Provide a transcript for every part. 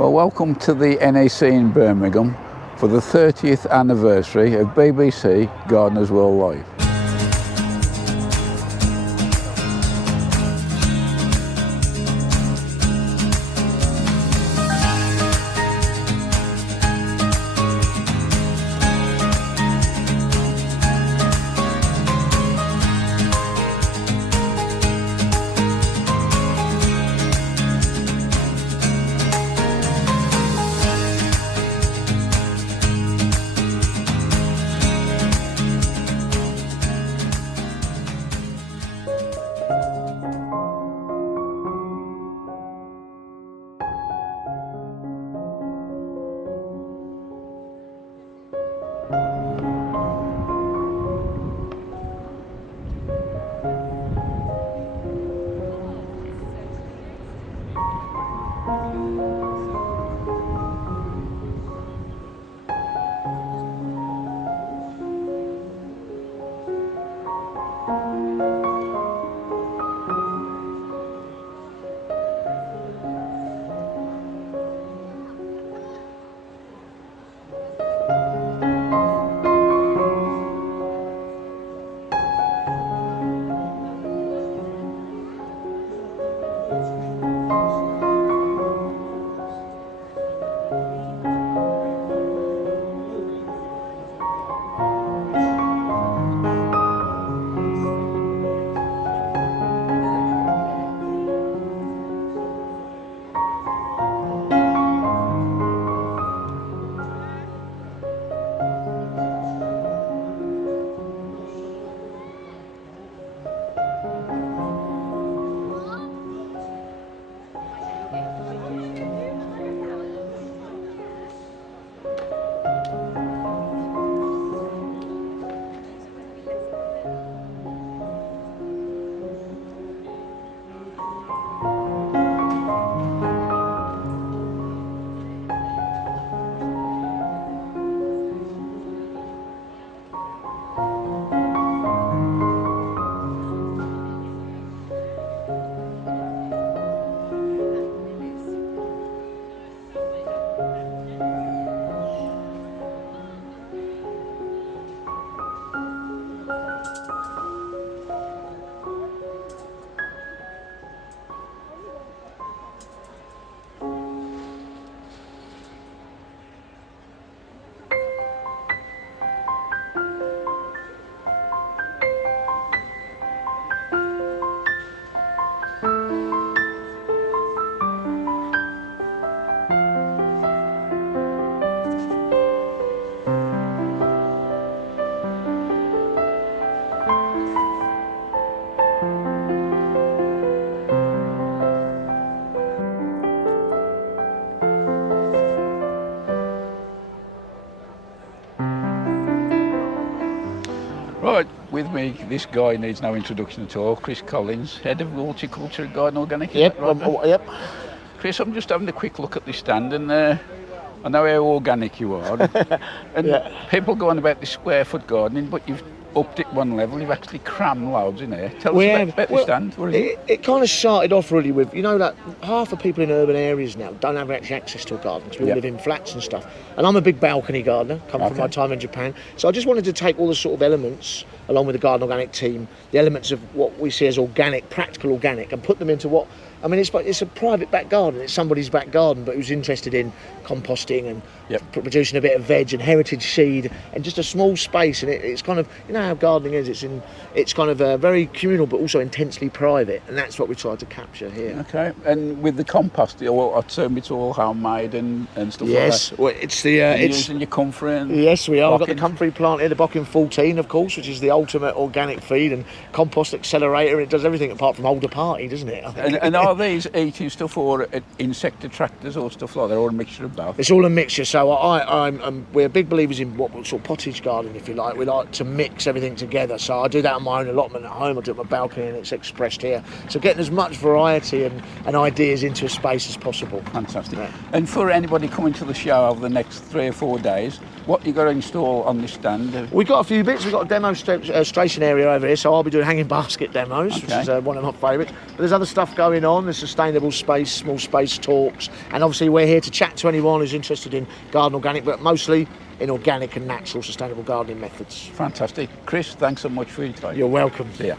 Well, welcome to the NAC in Birmingham for the 30th anniversary of BBC Gardeners World Live. Right, with me, this guy needs no introduction at all. Chris Collins, Head of Horticulture at Garden Organic. Yep, yep. Chris, I'm just having a quick look at this stand, and I know how organic you are. And Yeah. people go on about this square foot gardening, but you've upped it one level. You've actually crammed loads in there. Tell us about the stand. What is it? It kind of started off really with, you know, that half the people in urban areas now don't have actually access to a garden because we all live in flats and stuff. And I'm a big balcony gardener, come from my time in Japan. So I just wanted to take all the sort of elements, along with the Garden Organic team, the elements of what we see as organic, practical organic, and put them into what, I mean, it's a private back garden. It's somebody's back garden, but who's interested in composting and producing a bit of veg and heritage seed and just a small space. And it's kind of, you know how gardening is. It's kind of very communal, but also intensely private, and that's what we tried to capture here. Okay, and with the compost, I assume it's all homemade and stuff like that. Yes, well, it's the using your comfrey. Yes, we are. We've got the comfrey plant here, the Bocking 14, of course, which is the ultimate organic feed and compost accelerator. It does everything apart from hold a party, doesn't it? I think. And are these eating stuff or insect attractors or stuff like that, or a mixture of both? It's all a mixture. So we're big believers in what we sort of pottage garden, if you like. We like to mix everything together. So I do that on my own allotment at home. I do it on my balcony, and it's expressed here. So getting as much variety and ideas into a space as possible. Fantastic. Yeah. And for anybody coming to the show over the next 3 or 4 days, what you got to install on this stand? We've got a few bits. We've got a demonstration area over here, so I'll be doing hanging basket demos, which is one of my favourites. But there's other stuff going on. on, the Sustainable Space, Small Space Talks, and obviously we're here to chat to anyone who's interested in garden organic, but mostly in organic and natural sustainable gardening methods. Fantastic. Chris, thanks so much for your time. You're welcome. See ya.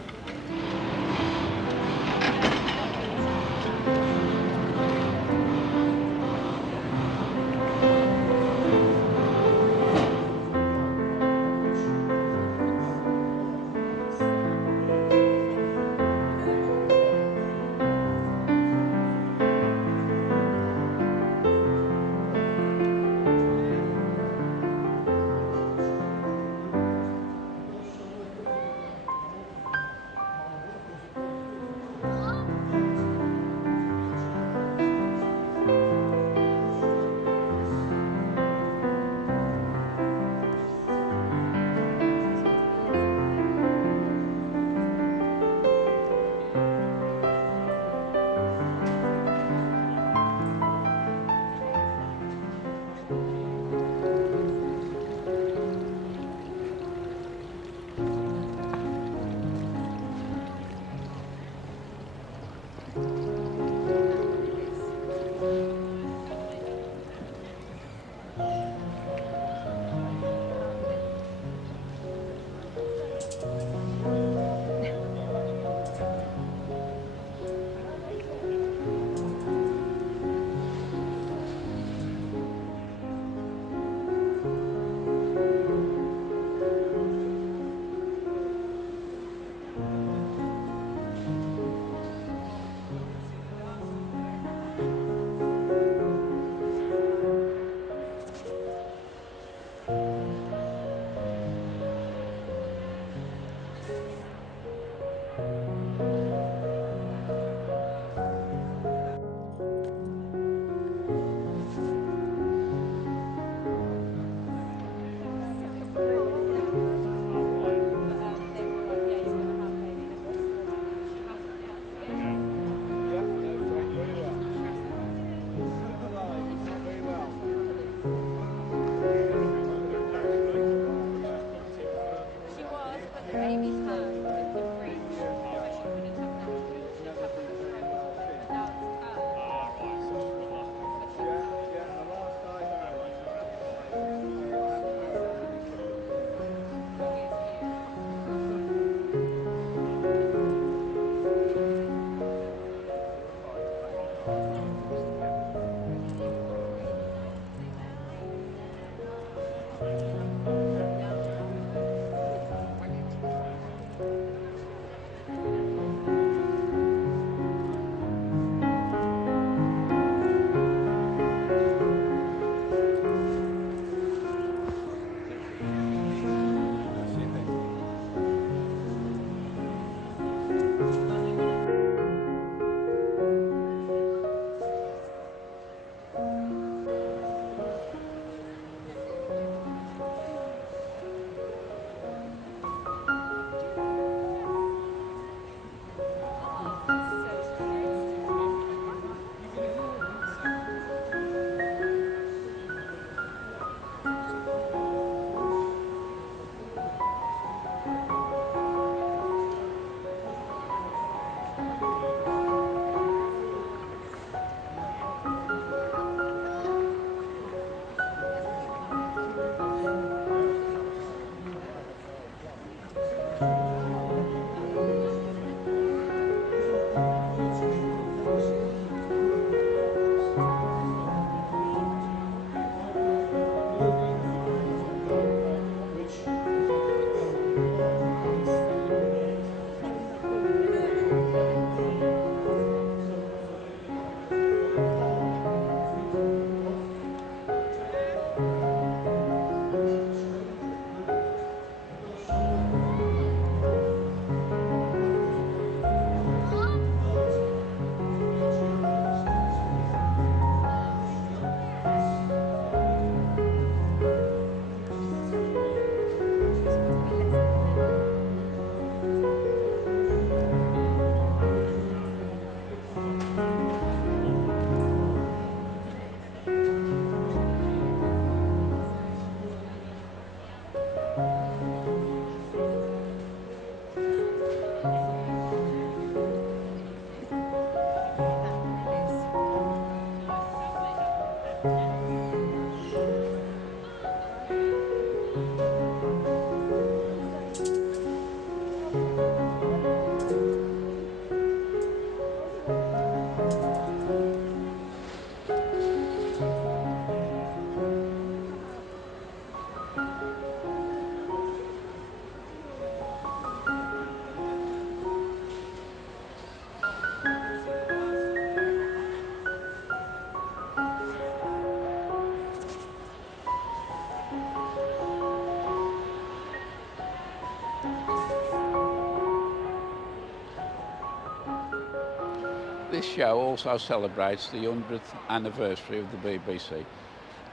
This show also celebrates the 100th anniversary of the BBC,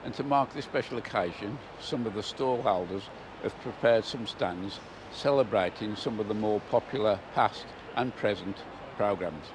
and to mark this special occasion, some of the stall holders have prepared some stands celebrating some of the more popular past and present programmes.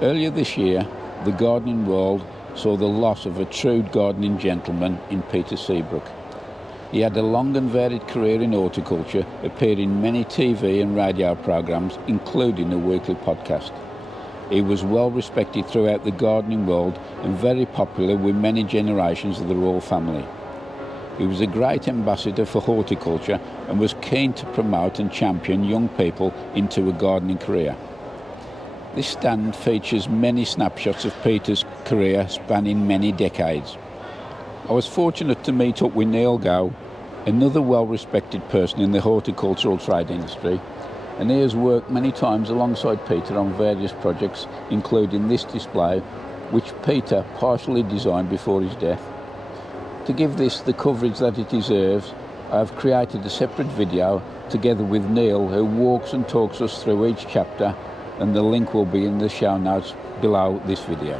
Earlier this year, the gardening world saw the loss of a true gardening gentleman in Peter Seabrook. He had a long and varied career in horticulture, appeared in many TV and radio programmes, including a weekly podcast. He was well respected throughout the gardening world and very popular with many generations of the royal family. He was a great ambassador for horticulture and was keen to promote and champion young people into a gardening career. This stand features many snapshots of Peter's career spanning many decades. I was fortunate to meet up with Neil Gow, another well-respected person in the horticultural trade industry, and he has worked many times alongside Peter on various projects, including this display, which Peter partially designed before his death. To give this the coverage that it deserves, I have created a separate video together with Neil, who walks and talks us through each chapter, and the link will be in the show notes below this video.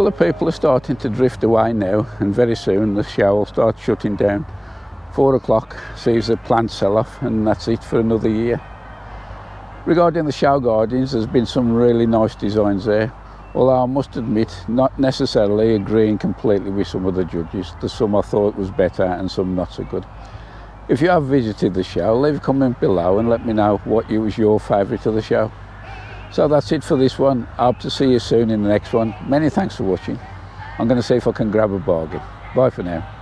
Well, the people are starting to drift away now, and very soon the show will start shutting down. 4 o'clock sees the plant sell off, and that's it for another year. Regarding the show gardens, there's been some really nice designs there, although I must admit, not necessarily agreeing completely with some of the judges. There's some I thought was better and some not so good. If you have visited the show, leave a comment below and let me know what was your favourite of the show. So that's it for this one. I hope to see you soon in the next one. Many thanks for watching. I'm going to see if I can grab a bargain. Bye for now.